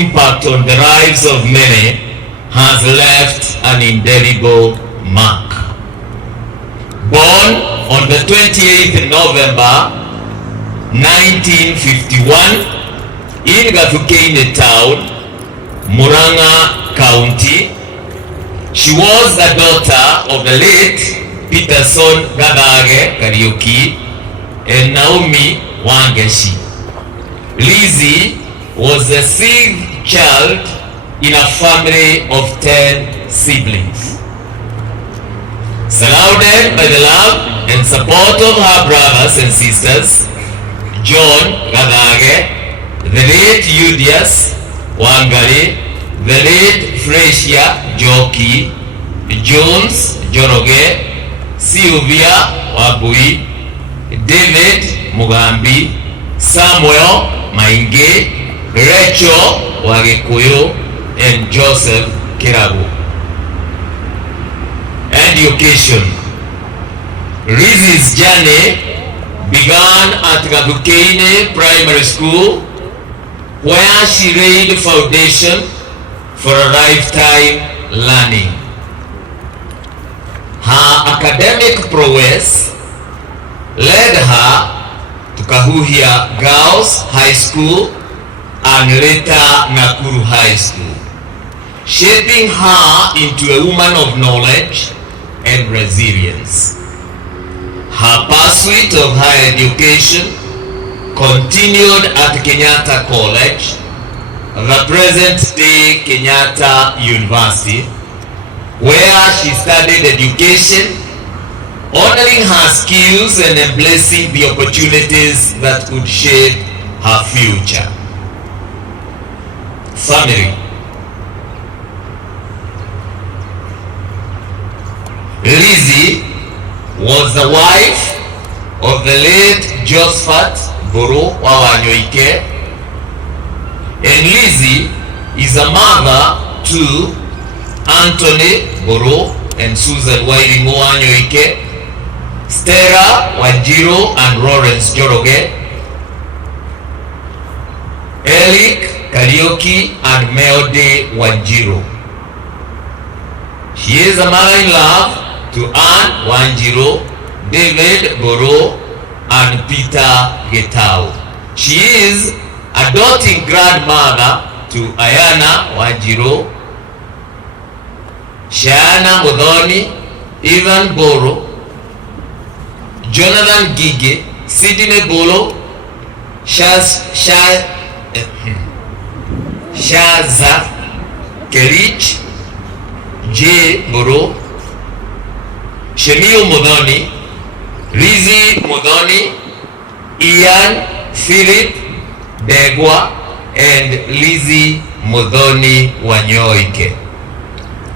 impact on the lives of many has left an indelible mark. Born on the 28th November 1951 in Gatukeine Town, Murang'a County, she was the daughter of the late Peterson Gadage Kariuki and Naomi Wangeshi. Lizzie was the sixth child in a family of 10 siblings. Surrounded by the love and support of her brothers and sisters, John Gadage, the late Eudias Wangari, the late Fresia Joki, Jones Joroge, Sylvia Wabui, David Mugambi, Samuel Mainge, Rachel Wagikuyu, and Joseph Kiragu. Education. Lizzie's journey began at Gatukeine Primary School, where she laid the foundation for a lifetime learning. Her academic prowess led her to Kahuhia Girls High School and later Nakuru High School, shaping her into a woman of knowledge and resilience. Her pursuit of higher education continued at Kenyatta College, the present-day Kenyatta University, where she studied education, honoring her skills and embracing the opportunities that would shape her future. Family. Lizzie was the wife of the late Josephat Boro Wawanyoike, and Lizzie is a mother to Anthony Boro and Susan Wairingo Wanyoike, Stella Wanjiro and Lawrence Joroge, Eric Karioki and Melody Wanjiro. She is a mother-in-law to Anne Wanjiro, David Boro, and Peter Getau. She is a doting grandmother to Ayana Wanjiro, Shana Muthoni, Ivan Boro, Jonathan Gige, Sidney Bolo, Shaza Kerich, J. Boro, Shemio Muthoni, Lizzie Muthoni, Ian Philip Degwa, and Lizzie Muthoni Wanyoike.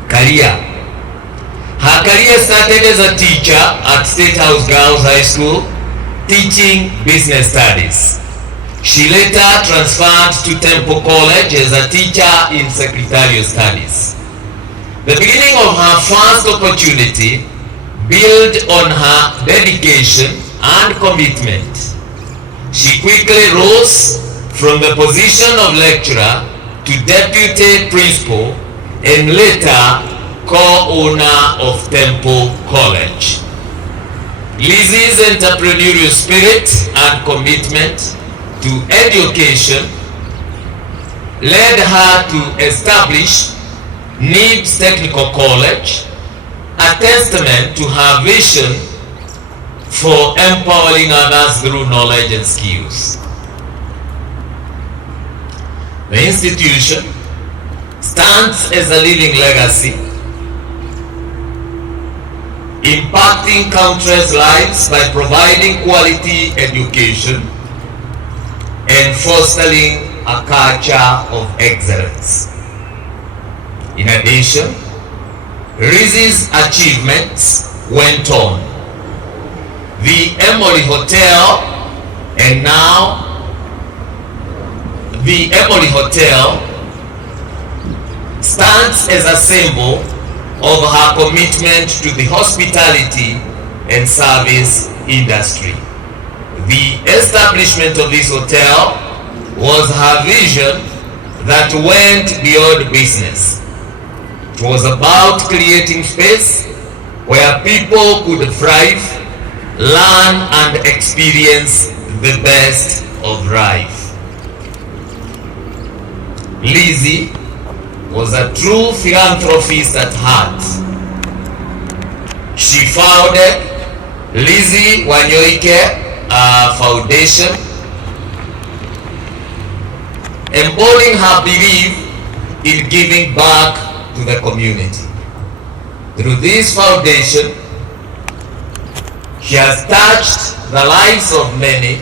Career. Her career started as a teacher at State House Girls High School, teaching business studies. She later transferred to Temple College as a teacher in secretarial studies. The beginning of her first opportunity built on her dedication and commitment. She quickly rose from the position of lecturer to deputy principal and later co-owner of Temple College. Lizzie's entrepreneurial spirit and commitment to education led her to establish Nibs Technical College, a testament to her vision for empowering others through knowledge and skills. The institution stands as a living legacy, impacting countless lives by providing quality education and fostering a culture of excellence. In addition, Lizzie's achievements went on. The Emory Hotel, and now the Emory Hotel, stands as a symbol of her commitment to the hospitality and service industry. The establishment of this hotel was her vision that went beyond business. It was about creating space where people could thrive, learn and experience the best of life. Lizzie was a true philanthropist at heart. She founded Lizzie Muthoni Foundation, embodying her belief in giving back to the community. Through this foundation, she has touched the lives of many,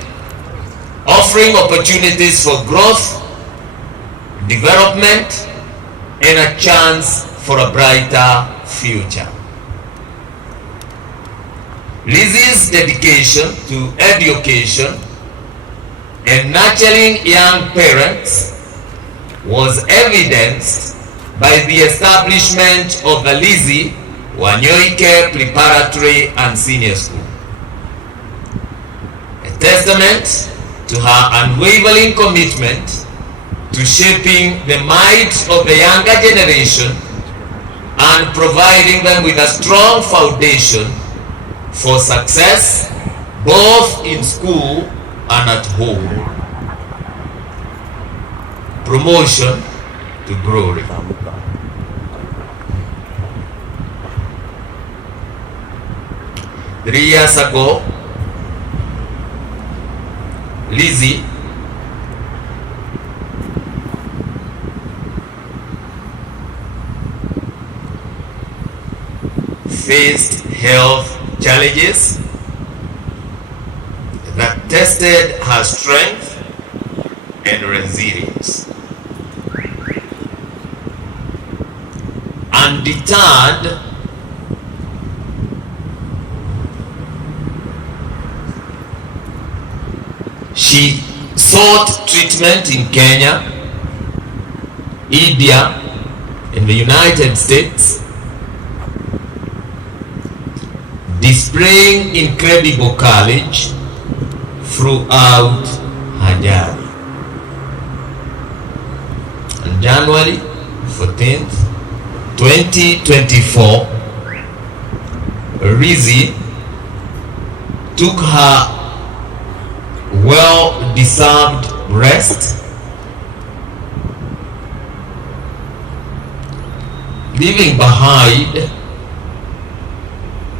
offering opportunities for growth, development, and a chance for a brighter future. Lizzie's dedication to education and nurturing young parents was evidenced by the establishment of the Lizzie Muthoni Preparatory and Senior School, a testament to her unwavering commitment to shaping the minds of the younger generation and providing them with a strong foundation for success both in school and at home. Promotion to glory. Three years ago, Lizzie faced health challenges that tested her strength and resilience. Undeterred, she sought treatment in Kenya, India, and the United States, displaying incredible courage throughout her journey. On January 14th, 2024, Lizzie took her well-deserved rest, leaving behind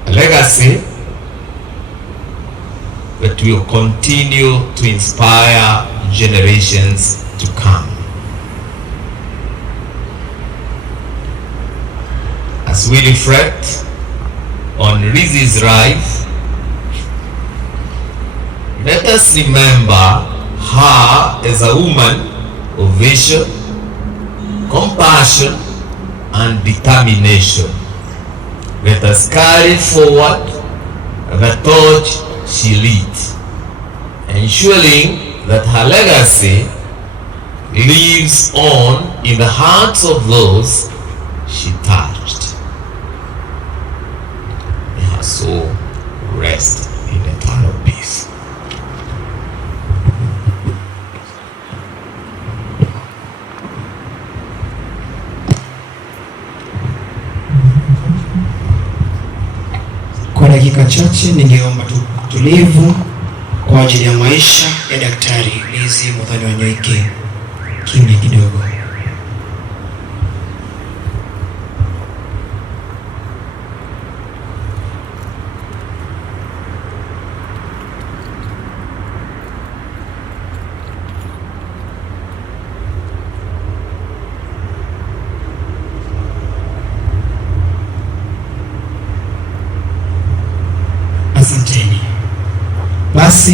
a legacy that will continue to inspire generations to come. As we reflect on Lizzie's life, let us remember her as a woman of vision, compassion, and determination. Let us carry forward the torch she lit, ensuring that her legacy lives on in the hearts of those she touched. May her soul rest in eternal peace. Kwa dakika chache ningeomba tulivu kwa ajili ya maisha ya Daktari Lizzie Muthoni. Kimya kidogo. Asanteni. Basi